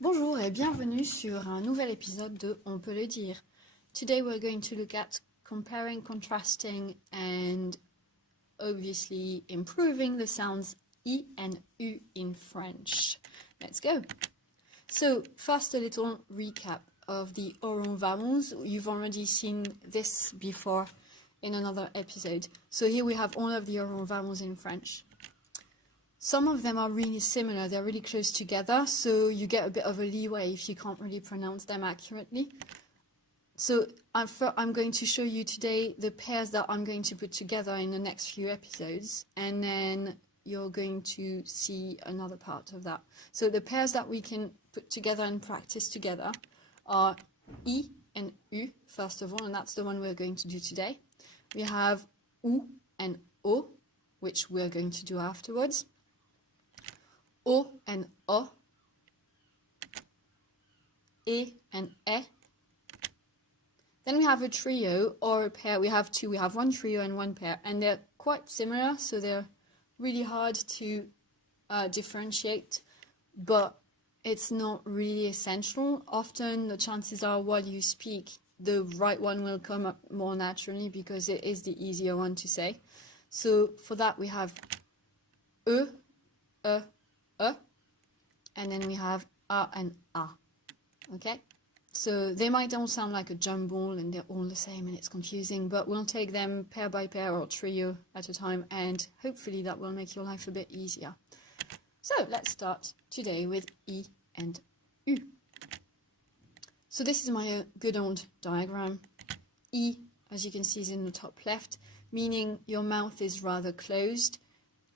Bonjour et bienvenue sur un nouvel épisode de On peut le dire. Today we're going to look at comparing, contrasting and obviously improving the sounds I and U in French. Let's go. So first a little recap of the oral vowels. You've already seen this before in another episode. So here we have all of the oral vowels in French. Some of them are really similar, they're really close together, so you get a bit of a leeway if you can't really pronounce them accurately. So I'm going to show you today the pairs that I'm going to put together in the next few episodes, and then you're going to see another part of that. So the pairs that we can put together and practice together are I and U, first of all, and that's the one we're going to do today. We have U and O, which we're going to do afterwards. O and O, E and E. Then we have a trio or a pair. We have two. We have one trio and one pair, and they're quite similar, so they're really hard to differentiate, but it's not really essential. Often the chances are while you speak, the right one will come up more naturally because it is the easier one to say. So for that we have E, and then we have A and A, okay? So they might all sound like a jumble and they're all the same and it's confusing, but we'll take them pair by pair or trio at a time, and hopefully that will make your life a bit easier. So let's start today with I and U. So this is my good old diagram. I, as you can see, is in the top left, meaning your mouth is rather closed,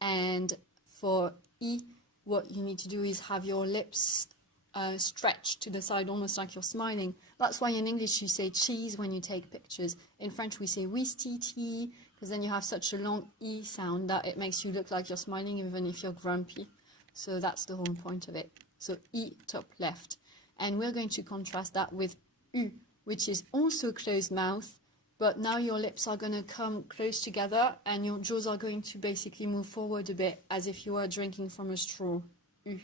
and for I, what you need to do is have your lips stretched to the side, almost like you're smiling. That's why in English you say cheese when you take pictures. In French we say ouistiti, because then you have such a long I sound that it makes you look like you're smiling even if you're grumpy. So that's the whole point of it. So I, top left. And we're going to contrast that with U, which is also closed mouth, but now your lips are going to come close together and your jaws are going to basically move forward a bit as if you were drinking from a straw. U,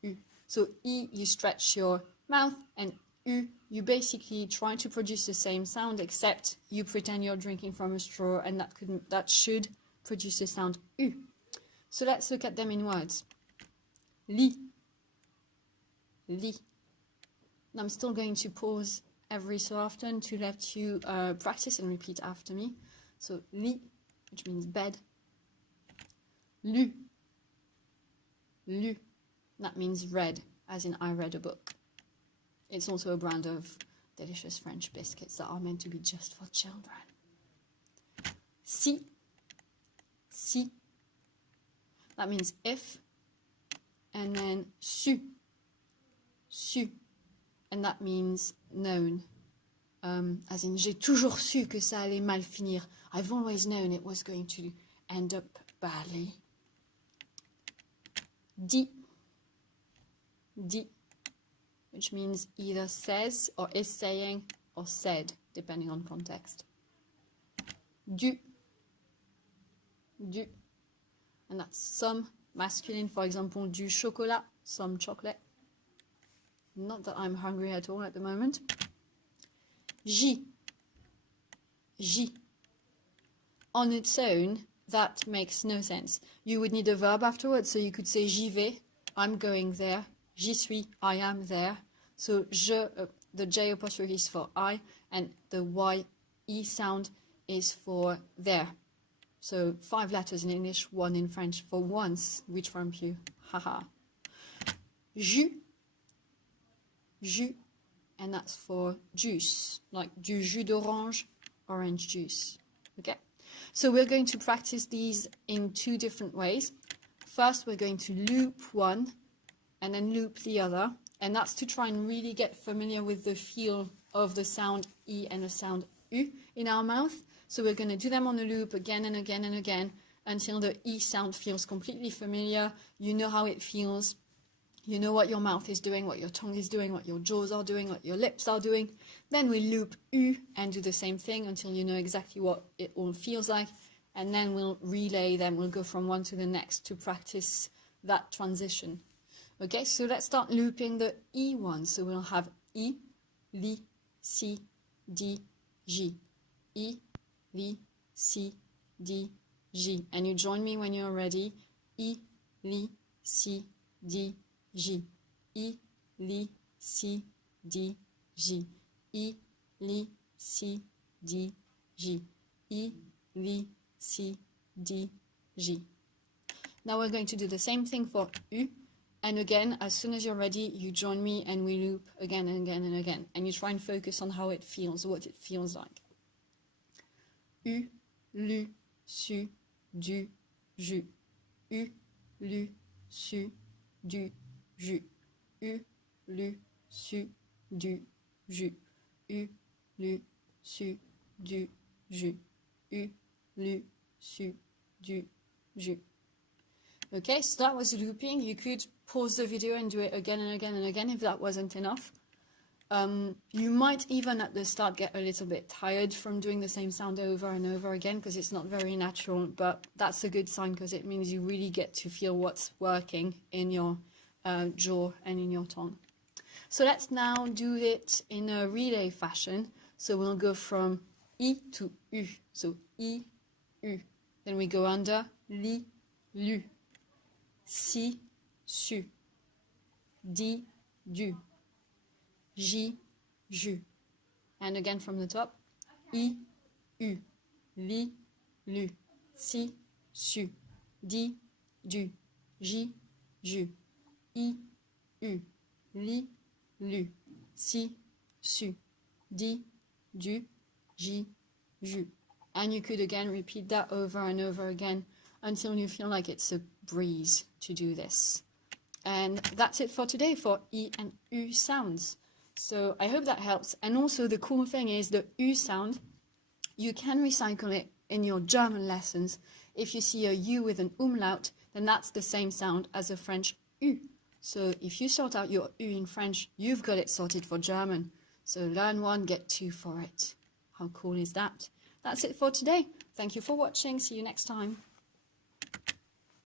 U. So I, you stretch your mouth, and U, you basically try to produce the same sound, except you pretend you're drinking from a straw, and that should produce the sound U. So let's look at them in words. Lit, lit. I'm still going to pause every so often to let you practice and repeat after me. So lit, which means bed. Lu, lu, that means read, as in I read a book. It's also a brand of delicious French biscuits that are meant to be just for children. Si, si, that means if, and then su, su, and that means known, as in j'ai toujours su que ça allait mal finir. I've always known it was going to end up badly. Dit, dit, which means either says or is saying or said, depending on context. Du, du, and that's some masculine, for example, du chocolat, some chocolate. Not that I'm hungry at all at the moment. J, j. On its own, that makes no sense. You would need a verb afterwards, so you could say j'y vais, I'm going there. J'y suis, I am there. So je, the J apostrophe is for I, and the Y, E sound is for there. So 5 letters in English, 1 in French. For once, we trump you. Haha. Jus, jus, and that's for juice, like du jus d'orange, orange juice. Okay? So we're going to practice these in 2 different ways. First, we're going to loop one and then loop the other, and that's to try and really get familiar with the feel of the sound I and the sound U in our mouth. So we're going to do them on a loop again and again and again until the I sound feels completely familiar. You know how it feels. You know what your mouth is doing, what your tongue is doing, what your jaws are doing, what your lips are doing. Then we loop U and do the same thing until you know exactly what it all feels like. And then we'll relay them. We'll go from one to the next to practice that transition. Okay, so let's start looping the E one. So we'll have E, Li, Si, Di, Ji. E, Li, Si, Di, Ji. And you join me when you're ready. E, Li, Si, Di, Ji. E, Li, Si, Di, Ji. E, Li, Si, Di, Ji. E, Li, Si, Di, Ji. Now we're going to do the same thing for U. And again, as soon as you're ready, you join me and we loop again and again and again. And you try and focus on how it feels, what it feels like. U, Lu, Su, Du, Ju. U, Lu, Su, Du, Ju. U, Lu, Su, Du, Ju. U, Lu, Su, Du, Ju. U, Lu, Su, Du, Ju. Okay, so that was looping. You could pause the video and do it again and again and again if that wasn't enough. You might even at the start get a little bit tired from doing the same sound over and over again because it's not very natural, but that's a good sign because it means you really get to feel what's working in your jaw and in your tongue. So let's now do it in a relay fashion. So we'll go from I to U. So I, U. Then we go under Li, Lu. Si, Su. Di, Du. Ji, Ju. And again from the top. I, U. Li, Lu. Si, Su. Di, Du. Ji, Ju. I, U. Li, Lu. Si, Su. Di, Du. Ji, Ju. And you could again repeat that over and over again until you feel like it's a breeze to do this. And that's it for today for E and U sounds. So I hope that helps. And also the cool thing is the U sound, you can recycle it in your German lessons. If you see a U with an umlaut, then that's the same sound as a French U. So if you sort out your U in French, you've got it sorted for German. So learn one, get two for it. How cool is that? That's it for today. Thank you for watching. See you next time.